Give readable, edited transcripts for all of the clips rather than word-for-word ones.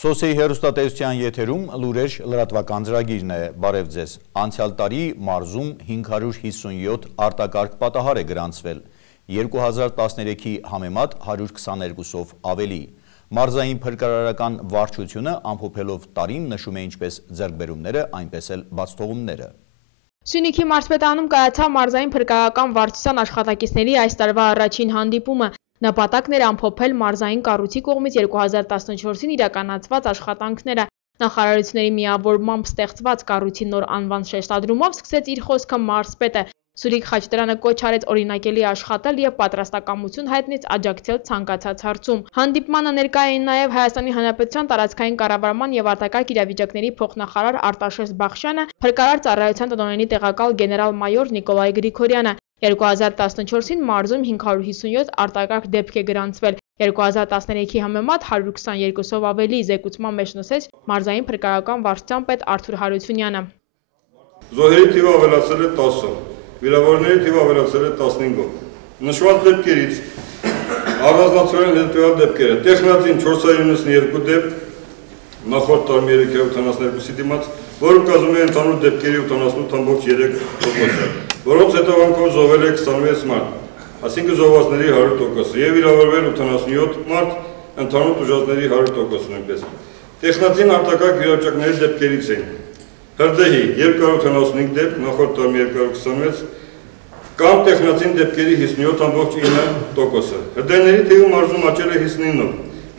Սոսեի հեռուստատեսության եթերում լուրեր լրատվական ծրագիրն է, բարև ձեզ, անցյալ տարի մարզում 557 արտակարգ պատահար է գրանցվել, 2013-ի համեմատ 122-ով ավելի, մարզային փրկարարական վարչությունը ամփոփելով տարին նշում է ինչպես ձեռքբերումները, այնպես էլ բացթողումները։ Սյունիքի մարզպետարանում կայացավ մարզային փրկարարական վարչության աշխատակիցների այս տարվա առաջին հանդիպումը։ Նպատակն էր ամփոփել մարզային կառույցի կողմից 2014-ին իրականացված աշխատանքները։ Նախարարությունների միավորմամբ ստեղծված կառույցի նոր անվան շեշտադրումով սկսեց իր խոսքը մարզպետը։ Սուրիկ Խաչատրյանը կոչ արեց օրինակելի աշխատել և պատրաստակամություն հայտնեց աջակցել ցանկացած հարցում։ Հանդիպմանը ներկա էին նաև Հայաստանի Հանրապետության տարածքային կառավարման և արտակարգ իրավիճակների փոխնախարար Արտաշես Բախշյանը, փրկարար ծառայության տնօրենի տեղակալ գեներալ-մայոր Նիկոլայ Գրիգորյանը։ 2014-ին մարզում 557 արտակարգ դեպք է գրանցվել, 2013-ի համեմատ 122-ով ավելի, զեկուցման մեջ նշեց մարզային փրկարարական վարչության պետ Արթուր Հարությունյանը։ Զոհերի թիվը ավելացել է 10-ով, վիրավորների թիվը ավելացել է 15-ով։ Նշված դեպքերից առանձնացվել են հետևյալ դեպքերը. տեխնացին 492 դեպք, նախորդ տարի 372-ի դիմաց, որը կազմում է ընդհանուր դեպքերի 88.3%, որոնց հետևանքով զոհվել է 26 մարդ, այսինքն զոհվածների 100%, և վիրավորվել 87 մարդ, ընդհանուր տուժածների 100% նույնպես։ Տեխնացին արտակարգ իրավիճակների դեպքերից են. Հրդեհի 275 դեպք, նախորդ տարի 226, կամ տեխնացին դեպքերի 57.9%, հրդեհների թիվը մարզում աճել է 59-ով,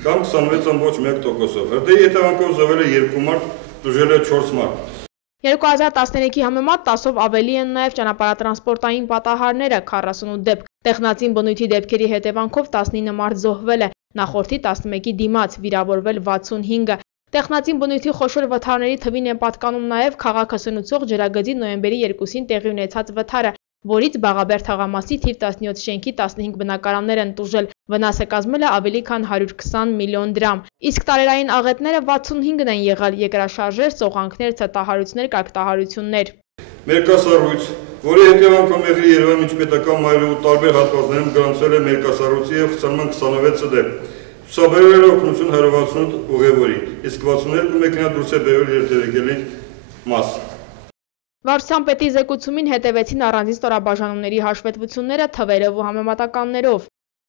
կամ 26.1%, հրդեհի հետևանքով զոհվել է 2 մարդ, տուժել է 4 մարդ։ 2013-ի համեմատ 10-ով ավելի են նաև ճանապարհատրանսպորտային պատահարները, 48 դեպք, տեխնացին բնույթի դեպքերի հետևանքով 19 մարդ զոհվել է, նախորդի 11-ի դիմաց, վիրավորվել 65-ը։ Տեխնացին բնույթի խոշոր վթարների թվին է պատկանում նաև քաղաքը սնուցող ջրագծի նոյեմբերի 2-ին տեղի ունեցած վթարը, որից Բաղաբեր թաղամասի թիվ 17 շենքի 15 բնակարաններ են տուժել, վնասը կազմել է ավելի քան 120 միլիոն դրամ։ Իսկ տարերային աղետները 65-ն են եղել՝ երկրաշարժեր, սողանքներ, ցտահարություններ, կարգտահարություններ։ Մերկասառույց, որի հետևանքով մեղրի Երևան միջպետական մայրուղու տարբեր հատվածներում գրանցվել է մերկասառույցի և խցանման 26 դեպք, ցուցաբերվել է օգնություն 168 ուղևորի, իսկ 62 մեքենա դուրս է բերվել երթևեկելի մաս։ Վարչության պետի զեկուցումին հետևեցին առանձին ստորաբաժանումների հաշվետվությունները թվերով ու համեմատականներով։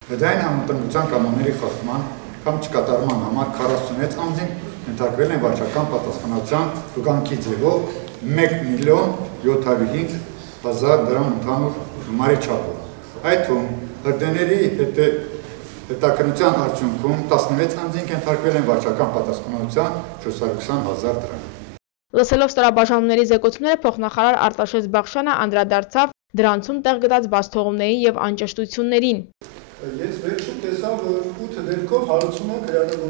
Հետագային համընկնության կանոնների խախտման կամ չկատարման համար 46 անձին ենթարկվել են վարչական պատասխանատվության տուգանքի ձևով 1.705.000 դրամ ընդհանուր գումարի չափով։ Այդ թվում հրդեհների հետաքննության արդյունքում 16 անձին ենթարկվել են վարչական պատասխանատվության 420.000 դրամ։ Լսելով ստորաբաժանումների զեկուցումները փոխնախարար Արտաշես Բախշյանը անդրադարձավ դրանցում տեղ գտած բացթողումներին և անճշտություններին։ Ես վերջում տեսա, որ 8 դեպքով հարուցումը քրեական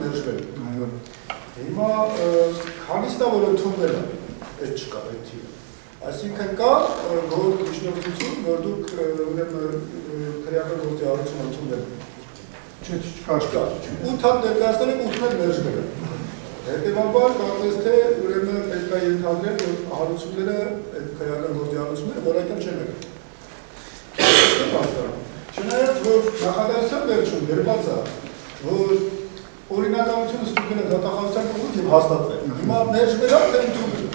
մերժվել։ Հիմա քանիսն է, որ ընդունվել է, այդ չկա, այդ թիվը։ Այսինքն կա գորգ միջնորդություն, որ դուք ուրեմն քրեական գործի հարուցումը ընդունվել եք։ Չկա։ 8 հատ ներկայացնել եք, 8-ն էլ մերժվել է։ Հետևաբար կարծես թե ուրեմն պետք է ենթադրել, որ հարուցումները, այդ քրեական գործի հարուցումները որակյալ չեն եղել։ Չնայած որ նախադասության վերջում գրված է, որ օրինականությունը ստուգել է դատախազության կողմից և հաստատվել։ Հիմա մերժվել է, թե ընդունվել։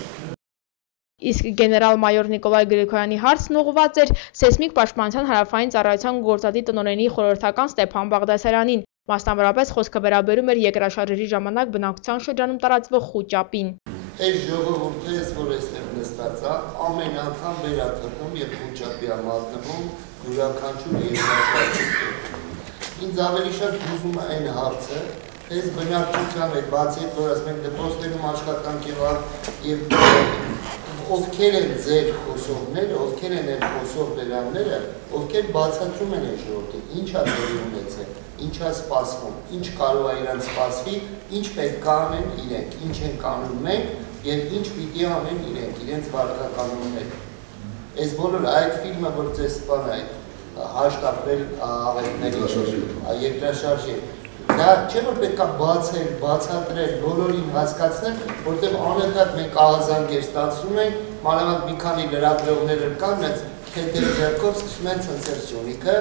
Իսկ գեներալ-մայոր Նիկոլայ Գրիգորյանի հարցն ուղղված էր սեյսմիկ պաշտպանության հարավային ծառայության գործադի տնօրենի խորհրդական Ստեփան Բաղդասարյանին, մասնավորապես խոսքը վերաբերում էր երկրաշարժերի ժամանակ բնակչության շրջանում տարածվող խուճապին։ Այս ժողովուրդը, որ այստեղ նստած է, ամեն անգամ վերաթռնում և խուճապի է մատնվում յուրաքանչյուր երկրաշարժություն։ Ինձ ավելի շատ հուզում է այն հարցը, թե այս բնակչության հետ բացի այդ, որ ասում ենք դպրոցներում աշխատանք եղավ և ովքեր են ձեր խոսողները, ովքեր են այն խոսող բերանները, ովքեր բացատրում են այն ժողովրդին, ինչ է տեղի ունեցել, ինչ է սպասվում, ինչ կարող է իրան սպասվի, ինչ պետք է անեն իրենք, ինչ են անում մենք և ինչ պիտի անեն իրենց վարքականոնները։ Այս բոլոր այդ ֆիլմը, որ ձեզ սպան այդ հաշտապվել աղետների երկրաշարժի, դա չէ որ պետք է բացել, բացատրել, բոլորին հասկացնել, որտեղ անընդհատ մենք ահազանգեր ստացվում ենք մանավանդ մի քանի լրագրողներ կան, այդ թեթև ձեռքով սկսում են ցնցել Սյունիքը,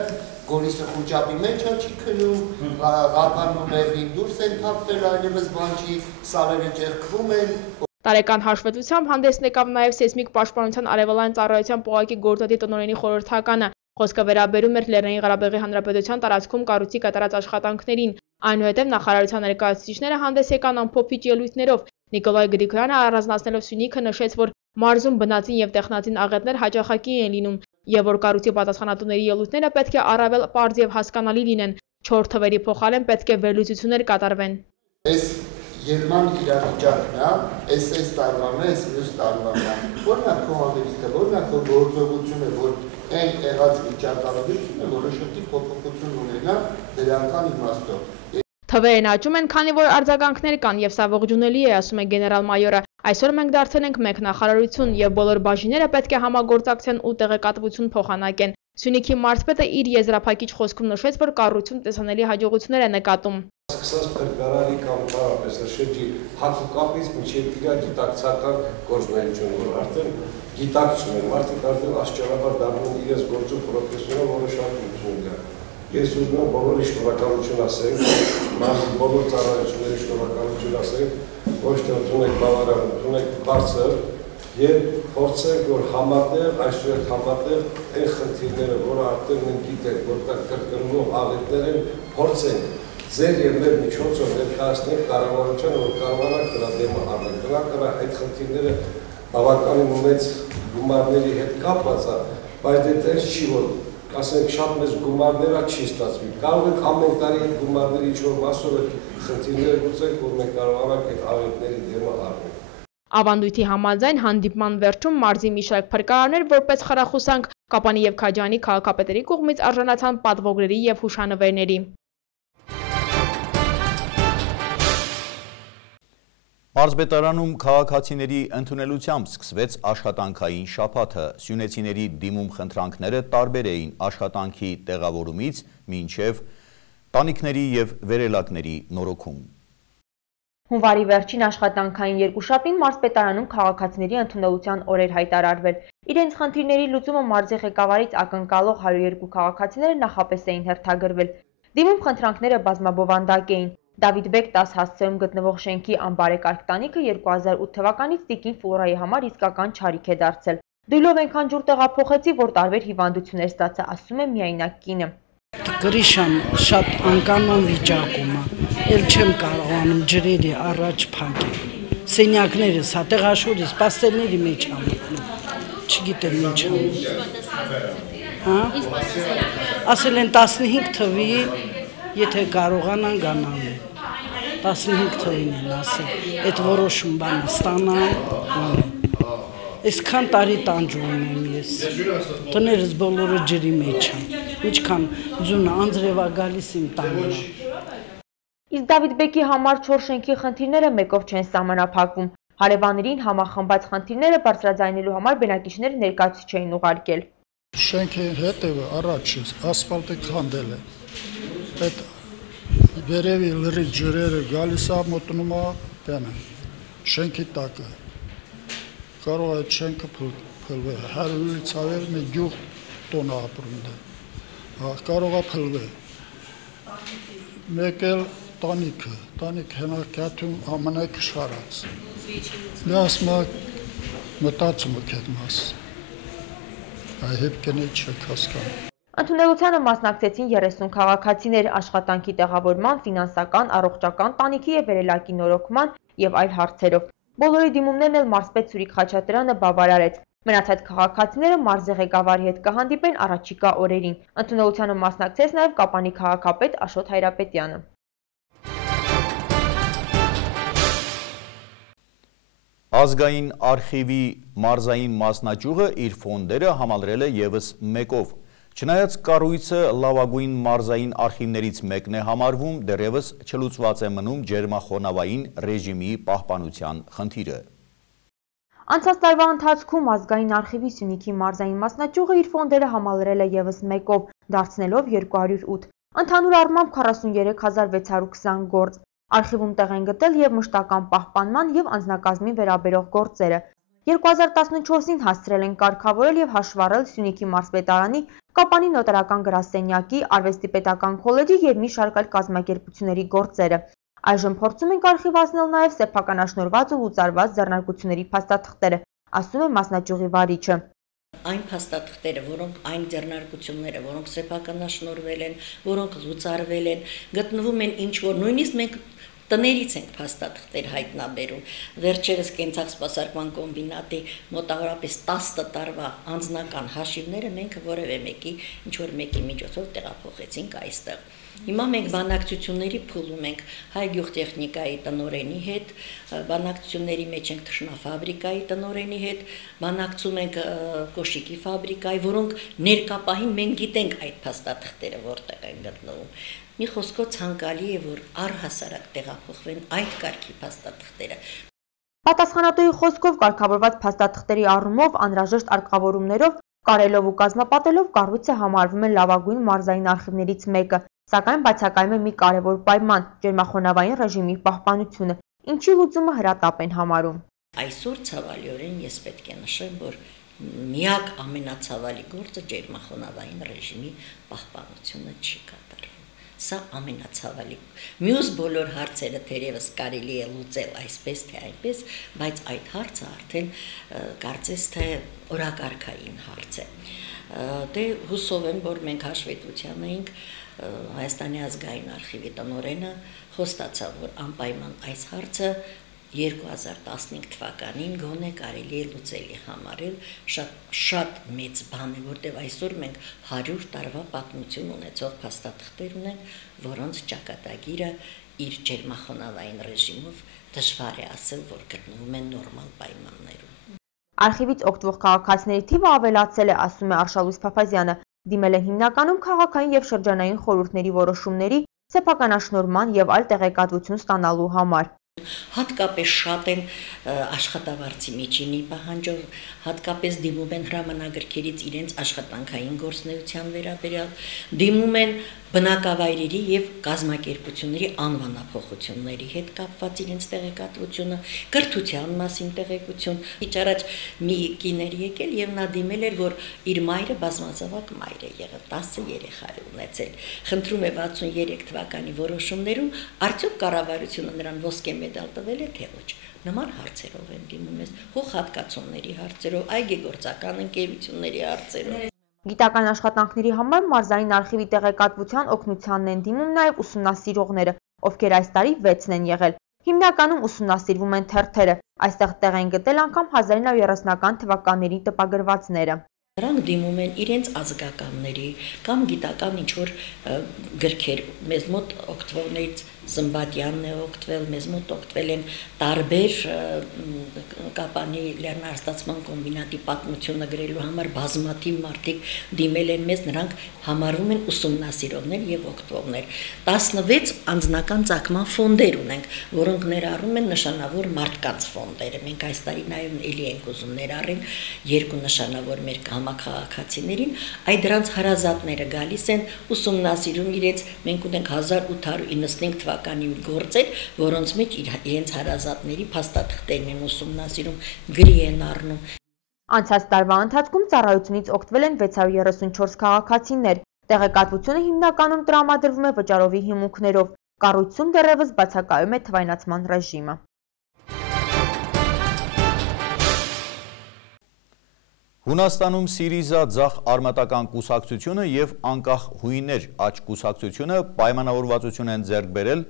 Գորիսը խուճապի մեջ չի քնում, Ղարաբաղն ու Մեղրին դուրս են թափվել, այլևս բան չի, սարերը ճեղքվում են։ Տարեկան հաշվետվությամբ հանդես եկավ նաև սեյսմիկ պաշտպանության արևելյան ծառայության պողակի գործադի տնօրենի խորհրդականը։ Խոսքը վերաբերում էր Լեռնային Ղարաբաղի Հանրապետության տարածքում կառույցի կատարած աշխատանքներին։ Այնուհետև նախարարության ներկայացուցիչները հանդես եկան ամփոփիչ ելույթներով։ Նիկոլայ Գրիգորյանը առանձնացնելով Սյունիքը նշեց, որ մարզում բնածին եւ տեխնածին աղետներ հաճախակի են լինում եւ որ կառույցի պատասխանատուների ելույթները պետք է առավել պարզ եւ հասկանալի լինեն։ 4 թվերի փոխարեն պետք է վերլուծություններ կատարվեն։ Այս Երման իրավիճակն է, այս տարվան է, այս մյուս տարվան է։ Որն է քո հավելիքը, որն է քո գործողությունը, որ այն եղած վիճակագրությունը որոշակի փոփոխություն ունենա դրական իմաստով։ Թվերն աճում են, քանի որ արձագանքներ կան եւ սա ողջունելի է, ասում է գեներալ-մայորը։ Այսօր մենք դարձել ենք մեկ նախարարություն եւ բոլոր բաժինները պետք է համագործակցեն ու տեղեկատվություն փոխանակեն։ Սյունիքի մարզպետը իր եզրափակիչ խոսքում նշեց, որ կառույցում տեսանելի հաջողություններ է նկատում։ Սկսած փրկարարի կամ տարապես շրջի հակուկապից մինչև իր գիտակցական գործունեությունը, որ արդեն գիտակցում են, մարդիկ արդեն աստիճանաբար դառնում իրենց գործում պրոֆեսիոնալ որոշակություն կա։ Ես ուզում եմ բոլորի շնորհակալություն ասենք, մարզի բոլոր ծառայությունների շնորհակալություն ասենք, ոչ թե ընդունեք բավարար, ընդունեք բարձր եւ փորձենք, որ համատեղ, այսուհետ համատեղ այն խնդիրները, որը արդեն մենք գիտենք, որտեղ կրկնվող աղետներ են, փորձենք ձեր եւ մեր միջոցով ներկայացնել կառավարությանը, որ կարողանանք դրա դեմը առնել։ Դրա այդ խնդիրները բավականին մեծ գումարների հետ կապված է, բայց դե տես չի, որ ասենք շատ մեծ գումարները չի ստացվի։ Կարող ենք ամեն տարի այդ գումարների ինչ-որ մասով այդ խնդիրները լուծենք, որ մենք կարողանանք այդ աղետների դեմը առնել։ Ավանդույթի համաձայն հանդիպման վերջում մարզի մի շարք փրկարարներ որպես խրախուսանք Կապանի եւ Քաջանի քաղաքապետերի կողմից արժանացան պատվոգրերի եւ հուշանվերների։ Մարզպետարանում քաղաքացիների ընդունելությամբ սկսվեց աշխատանքային շաբաթը։ Սյունեցիների դիմում խնդրանքները տարբեր էին աշխատանքի տեղավորումից մինչև տանիքների եւ վերելակների նորոգում։ Հունվարի վերջին աշխատանքային երկուշաբթին մարզպետարանում քաղաքացիների ընդունելության օրեր հայտարարվել։ Իրենց խնդիրների լուծումը մարզի ղեկավարից ակնկալող 102 քաղաքացիները նախապես էին հերթագրվել։ Դիմում խնդրանքները բազմաբովանդակ էին։ Դավիթ Բեկ 10 հասցեում գտնվող շենքի անբարեկարգ տանիքը 2008 թվականից Տիկին Ֆլորայի համար իսկական չարիք է դարձել։ Դույլով այնքան ջուր տեղափոխեցի, որ տարբեր հիվանդություններ ստացա, ասում է միայնակ կինը։ Գրիշան շատ անկանոն վիճակում է, էլ չեմ կարողանում ջրերի առաջ փակել։ Սենյակներս, տեղաշորից, պաստելների մեջ եմ մտնում, չգիտեմ ինչ եմ։ Ասել են 15 թվի, եթե կարողանան գանալու, 15 թվին են ասել, այդ որոշում բանը ստանան, այսքան տարի տանջում եմ ես, տներս բոլորը ջրի մեջ են, ինչքան ձունը անձրևա գալիս իմ տանը։ Իսկ Դավիթ Բեկի համար 4 շենքի խնդիրները մեկով չեն սահմանափակվում։ Հարևաններին համախմբած խնդիրները բարձրաձայնելու համար բնակիչները ներկայացուցիչ էին ուղարկել։ Շենքի հետևը առաջից ասֆալտը քանդել է։ Այդ վերևի լրի ջրերը գալիս է մոտնում է բանը շենքի տակը։ Կարող է այդ շենքը փլվել։ 100-ից ավել մի գյուղ տոն ապրում դա։ Կարող է փլվել։ Մեկ էլ տանիք հենակյաթում ամենակշարած։ Դա ասում է մտածում եք այդ մասը։ Այդ կնի չեք հասկանում։ Ընդունելությանը մասնակցեցին 30 քաղաքացիներ աշխատանքի տեղավորման, ֆինանսական, առողջական, տանիքի եւ վերելակի նորոգման եւ այլ հարցերով։ Բոլորի դիմումներն էլ մարզպետ Սուրիկ Խաչատրյանը բավարարեց։ Մնացած քաղաքացիները մարզի ղեկավարի հետ կհանդիպեն առաջիկա օրերին։ Ընդունելությանը մասնակցեց նաեւ Կապանի քաղաքապետ Աշոտ Հայրապետյանը։ Ազգային արխիվի մարզային մասնաճյուղը իր ֆոնդերը համալրել է եւս մեկով։ Չնայած կառույցը լավագույն մարզային արխիվներից մեկն է համարվում, դեռևս չլուծված է մնում ջերմախոնավային ռեժիմի պահպանության խնդիրը։ Անցած տարվա ընթացքում ազգային արխիվի Սյունիքի մարզային մասնաճյուղը իր ֆոնդերը համալրել է եւս մեկով, դարձնելով 208։ Ընդհանուր առմամբ 43620 գործ։ Արխիվում տեղ են գտել եւ մշտական պահպանման եւ անձնակազմին վերաբերող գործերը։ 2014-ին հասցրել են կարգավորել և հաշվառել Սյունիքի մարզպետարանի, Կապանի նոտարական գրասենյակի, Արվեստի պետական քոլեջի և մի շարք այլ կազմակերպությունների գործերը։ Այժմ փորձում ենք արխիվացնել նաև սեփականաշնորհված ու լուծարված ձեռնարկությունների փաստաթղթերը, ասում է մասնաճյուղի վարիչը։ Այն փաստաթղթերը, որոնք այն ձեռնարկությունները, որոնք սեփականաշնորհվել են, որոնք լուծարվել են, գտնվում են ինչ որ նույնիսկ մենք տներից ենք փաստաթղթեր հայտնաբերում։ Վերջերս կենցաղ սպասարկման կոմբինատի մոտավորապես 10 տարվա անձնական հաշիվները մենք որևէ մեկի ինչ որ մեկի միջոցով տեղափոխեցինք այստեղ։ Հիմա մենք բանակցությունների փուլում ենք Հայ գյուղտեխնիկայի տնօրենի հետ, բանակցությունների մեջ ենք թշնաֆաբրիկայի տնօրենի հետ, բանակցում ենք կոշիկի ֆաբրիկայի, որոնք ներկապահին մենք գիտենք այդ փաստաթղթերը որտեղ են գտնվում։ Մի խոսքով ցանկալի է, որ առհասարակ տեղափոխվեն այդ կարգի փաստաթղթերը։ Պատասխանատուի խոսքով կարգավորված փաստաթղթերի առումով անհրաժեշտ արկավորումներով, կարելով ու կազմապատելով կառույցը համարվում է լավագույն մարզային արխիվներից մեկը, սակայն բացակայում է մի կարևոր պայման՝ ջերմախոնավային ռեժիմի պահպանությունը, ինչի լուծումը հրատապ են համարում։ Այսօր ցավալիորեն ես պետք է նշեմ, որ միակ ամենացավալի գործը ջերմախոնավային ռեժիմի պահպանությունը չի կատարվում։ Սա ամենացավալի։ Մյուս բոլոր հարցերը թերևս կարելի է լուծել այսպես թե այնպես, բայց այդ հարցը արդեն կարծես թե օրակարգային հարց է։ Դե հուսով եմ, որ մենք հաշվետվության էինք, Հայաստանի ազգային արխիվի տնօրենը խոստացավ, որ անպայման այս հարցը 2015 թվականին գոնե կարելի է լուծելի համարել, շատ մեծ բան է, որտեղ այսօր մենք 100 տարվա պատմություն ունեցող փաստաթղթեր ունենք, որոնց ճակատագիրը իր ջերմախոնավային ռեժիմով դժվար է ասել, որ գտնվում են նորմալ պայմաններում։ Արխիվից օգտվող քաղաքացիների թիվը ավելացել է, ասում է Արշալույս Փափազյանը, դիմել են հիմնականում քաղաքային և շրջանային խորհուրդների որոշումների, սեփականաշնորհման և այլ տեղեկատվություն ստանալու համար։ Հատկապես շատ են աշխատավարձի միջինի պահանջով, հատկապես դիմում են հրամանագրքերից իրենց աշխատանքային գործունեության վերաբերյալ, դիմում են բնակավայրերի և կազմակերպությունների անվանափոխությունների հետ կապված իրենց տեղեկատվությունը, կրթության մասին տեղեկություն։ Ինչ առաջ մի կին էր եկել և նա դիմել էր, որ իր մայրը բազմազավակ մայր է եղել, 10 երեխա է ունեցել։ Խնդրում է 63 թվականի որոշումներում արդյոք կառավարությունը նրան ոսկե մեդալ տվել է, թե ոչ։ Նման հարցերով են դիմում ես, հողհատկացումների հարցերով, այգեգործական ընկերությունների հարցերով։ Գիտական աշխատանքների համար մարզային արխիվի տեղեկատվության օգնությանն են դիմում նաև ուսումնասիրողները, ովքեր այս տարի 6-ն են եղել։ Հիմնականում ուսումնասիրվում են թերթերը, այստեղ տեղ են գտել անգամ 1930-ական թվականների տպագրվածները։ Նրանք դիմում են իրենց ազգականների կամ գիտական ինչ-որ գրքեր, մեզ մոտ օգտվողներից Զմբատյանն է օգտվել, մեզ մոտ օգտվել են տարբեր Կապանի լեռնահաստատման կոմբինատի պատմությունը գրելու համար բազմաթիվ մարդիկ դիմել են մեզ, նրանք համարվում են ուսումնասիրողներ եւ օգտվողներ։ 16 անձնական ծագման ֆոնդեր ունենք, որոնք ներառում են նշանավոր մարդկանց ֆոնդերը։ Մենք այս տարի նաեւ էլի ենք ուզում ներառենք 2 նշանավոր մեր համաքաղաքացիներին, այդ դրանց հարազատները գալիս են ուսումնասիրում իրենց, մենք ունենք 1895 թվականի գործեր, որոնց մեջ իրենց հարազատների փաստաթղթերն են ուսումնասիրում, գրի են առնում։ Անցած տարվա ընթացքում ծառայությունից օգտվել են 634 քաղաքացիներ։ Տեղեկատվությունը հիմնականում տրամադրվում է վճարովի հիմունքներով։ Կառույցում դեռևս բացակայում է թվայնացման ռեժիմը։ Հունաստանում Սիրիզա ձախ արմատական կուսակցությունը և անկախ հույներ աջ կուսակցությունը պայմանավորվածություն են ձեռք բերել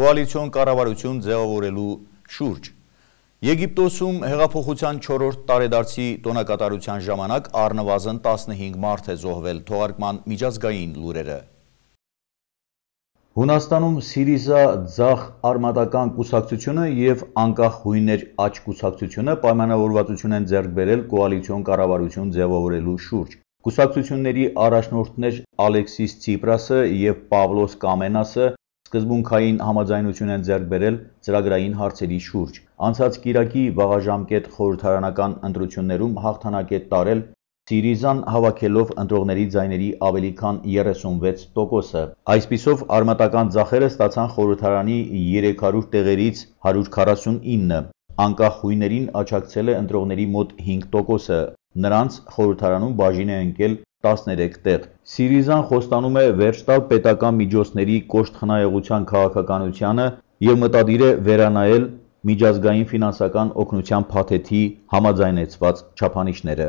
կոալիցիոն կառավարություն ձևավորելու շուրջ։ Եգիպտոսում հեղափոխության 4-րդ տարեդարձի տոնակատարության ժամանակ առնվազն 15 մարդ է զոհվել, թողարկման միջազգային լուրերը։ Հունաստանում Սիրիզա ձախ արմատական կուսակցությունը և անկախ հույներ աջ կուսակցությունը պայմանավորվածություն են ձեռք բերել կոալիցիոն կառավարություն ձևավորելու շուրջ։ Կուսակցությունների առաջնորդներ Ալեքսիս Ցիպրասը և Պավլոս Կամենասը սկզբունքային համաձայնություն են ձեռք բերել ծրագրային հարցերի շուրջ։ Անցած կիրակի վաղաժամկետ խորհրդարանական ընտրություններում հաղթանակ է տարել Սիրիզան հավաքելով ընտրողների ձայների ավելի քան 36%-ը։ Այսպիսով արմատական ձախերը ստացան խորհրդարանի 300 տեղերից 149, անկախ հույներին աջակցել է ընտրողների մոտ 5%-ը, նրանց խորհրդարանում բաժին է ընկել 13 տեղ։ Սիրիզան խոստանում է վերջ տալ պետական միջոցների կոշտ խնայողության քաղաքականությանը և մտադիր է վերանայել միջազգային ֆինանսական օգնության փաթեթի համաձայնեցված չափանիշները։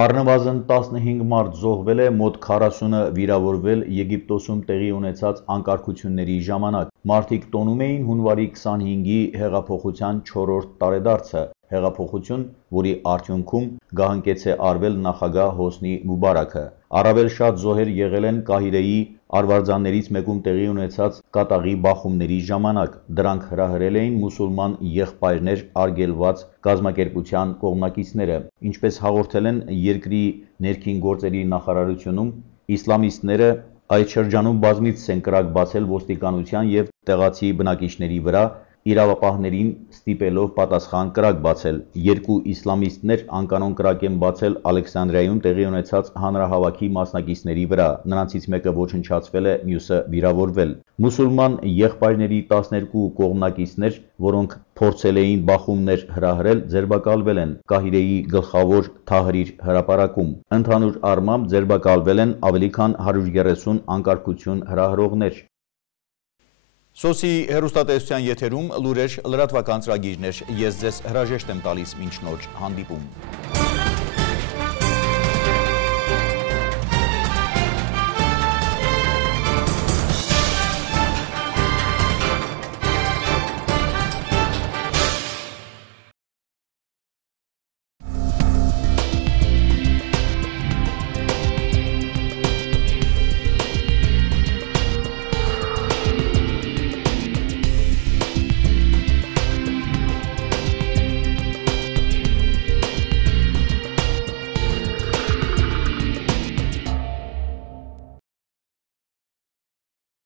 Առնվազն 15 մարդ զոհվել է, մոտ 40-ը վիրավորվել Եգիպտոսում տեղի ունեցած անկարգությունների ժամանակ։ Մարդիկ տոնում էին հունվարի 25-ի հեղափոխության 4-րդ տարեդարձը, հեղափոխություն, որի արդյունքում գահընկեց է արվել նախագահ Հոսնի Մուբարաքը։ Առավել շատ զոհեր եղել են Կահիրեի արվարձաններից մեկում տեղի ունեցած կատաղի բախումների ժամանակ։ Դրանք հրահրել էին մուսուլման եղբայրներ արգելված կազմակերպության կողմնակիցները։ Ինչպես հաղորդել են երկրի ներքին գործերի նախարարությունում, իսլամիստները այդ շրջանում բազմիցս են կրակ բացել ոստիկանության և տեղացի բնակիչների վրա, իրավապահներին ստիպելով պատասխան կրակ բացել։ Երկու իսլամիստներ անկանոն կրակ են բացել Ալեքսանդրիայում տեղի ունեցած հանրահավաքի մասնակիցների վրա, նրանցից մեկը ոչնչացվել է, մյուսը վիրավորվել։ Մուսուլման եղբայրների 12 կողմնակիցներ, որոնք փորձել էին բախումներ հրահրել, ձերբակալվել են Կահիրեի գլխավոր Թահրիր հրապարակում։ Ընդհանուր առմամբ ձերբակալվել են ավելի քան 130 անկարգություն հրահրողներ։ Սոսի հեռուստատեսության եթերում լուրեր լրատվական ծրագիրներ, ես ձեզ հրաժեշտ եմ տալիս մինչ նոր հանդիպում։